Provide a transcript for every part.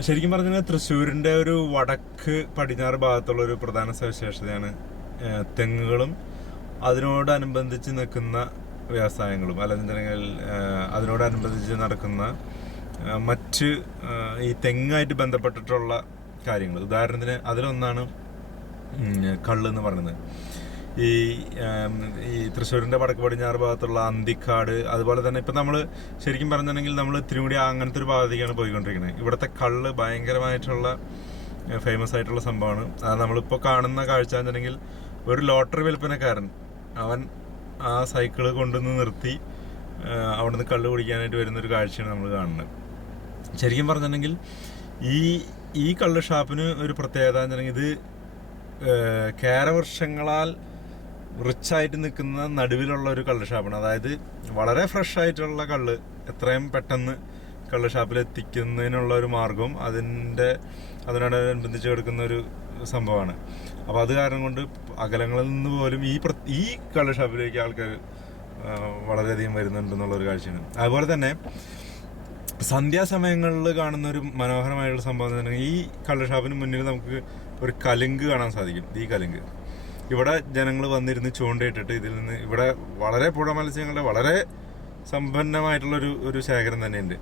ശരിക്കും പറഞ്ഞാൽ തൃശ്ശൂരിൻ്റെ ഒരു വടക്ക് പടിഞ്ഞാറ് ഭാഗത്തുള്ള ഒരു പ്രധാന സവിശേഷതയാണ് തെങ്ങുകളും അതിനോടനുബന്ധിച്ച് നിൽക്കുന്ന വ്യവസായങ്ങളും, അല്ലെങ്കിൽ അതിനോടനുബന്ധിച്ച് നടക്കുന്ന മറ്റ് ഈ തെങ്ങായിട്ട് ബന്ധപ്പെട്ടിട്ടുള്ള കാര്യങ്ങൾ. ഉദാഹരണത്തിന് അതിലൊന്നാണ് കള്ള് എന്ന് പറയുന്നത്. ഈ തൃശ്ശൂരിൻ്റെ വടക്ക് പടിഞ്ഞാറ് ഭാഗത്തുള്ള അന്തിക്കാട്, അതുപോലെ തന്നെ ഇപ്പം നമ്മൾ ശരിക്കും പറഞ്ഞിട്ടുണ്ടെങ്കിൽ നമ്മൾ തിരുമുടി അങ്ങനത്തെ ഒരു ഭാഗത്തേക്കാണ് പോയിക്കൊണ്ടിരിക്കുന്നത്. ഇവിടുത്തെ കള്ള് ഭയങ്കരമായിട്ടുള്ള ഫേമസ് ആയിട്ടുള്ള സംഭവമാണ്. അത് നമ്മളിപ്പോൾ കാണുന്ന കാഴ്ച എന്നുണ്ടെങ്കിൽ ഒരു ലോട്ടറി വിൽപ്പനക്കാരൻ അവൻ ആ സൈക്കിള് കൊണ്ടുവന്ന് നിർത്തി അവിടെ നിന്ന് കള്ള് കുടിക്കാനായിട്ട് വരുന്നൊരു കാഴ്ചയാണ് നമ്മൾ കാണുന്നത്. ശരിക്കും പറഞ്ഞിട്ടുണ്ടെങ്കിൽ ഈ കള്ള് ഷാപ്പിന് ഒരു പ്രത്യേകത എന്നുണ്ടെങ്കിൽ ഇത് കേരവർഷങ്ങളാൽ റിച്ചായിട്ട് നിൽക്കുന്ന നടുവിലുള്ള ഒരു കള്ള് ഷാപ്പാണ്. അതായത് വളരെ ഫ്രഷ് ആയിട്ടുള്ള കള്ള് എത്രയും പെട്ടെന്ന് കള്ള് ഷാപ്പിൽ എത്തിക്കുന്നതിനുള്ള ഒരു മാർഗവും അതിനോടനുബന്ധിച്ച് കിടക്കുന്ന ഒരു സംഭവമാണ്. അപ്പോൾ അത് കാരണം കൊണ്ട് അകലങ്ങളിൽ നിന്ന് പോലും ഈ കള്ള് ഷാപ്പിലേക്ക് ആൾക്കാർ വളരെയധികം വരുന്നുണ്ടെന്നുള്ളൊരു കാഴ്ചയാണ്. അതുപോലെ തന്നെ സന്ധ്യാസമയങ്ങളിൽ കാണുന്ന ഒരു മനോഹരമായിട്ടുള്ള സംഭവം എന്ന് പറഞ്ഞാൽ ഈ കള്ള് ഷാപ്പിന് മുന്നിൽ നമുക്ക് ഒരു കലുങ്ക് കാണാൻ സാധിക്കും. ഈ കലുങ്ക് ഇവിടെ ജനങ്ങൾ വന്നിരുന്ന് ചൂണ്ടയിട്ടിട്ട് ഇതിൽ നിന്ന് ഇവിടെ വളരെ പുഴ മത്സ്യങ്ങളുടെ വളരെ സമ്പന്നമായിട്ടുള്ളൊരു ശേഖരം തന്നെയുണ്ട്.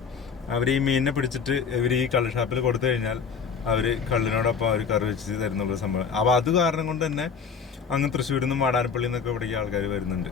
അവർ ഈ മീനിനെ പിടിച്ചിട്ട് ഇവർ ഈ കള്ള് ഷാപ്പിൽ കൊടുത്തു കഴിഞ്ഞാൽ അവർ കള്ളിനോടൊപ്പം അവർ കറി വെച്ച് തരുന്നുള്ളൊരു സംഭവം. അപ്പോൾ അത് കാരണം കൊണ്ട് തന്നെ അങ്ങ് തൃശ്ശൂരിൽ നിന്നും വാടാനപ്പള്ളിയിൽ നിന്നൊക്കെ ഇവിടേക്ക് ആൾക്കാർ വരുന്നുണ്ട്.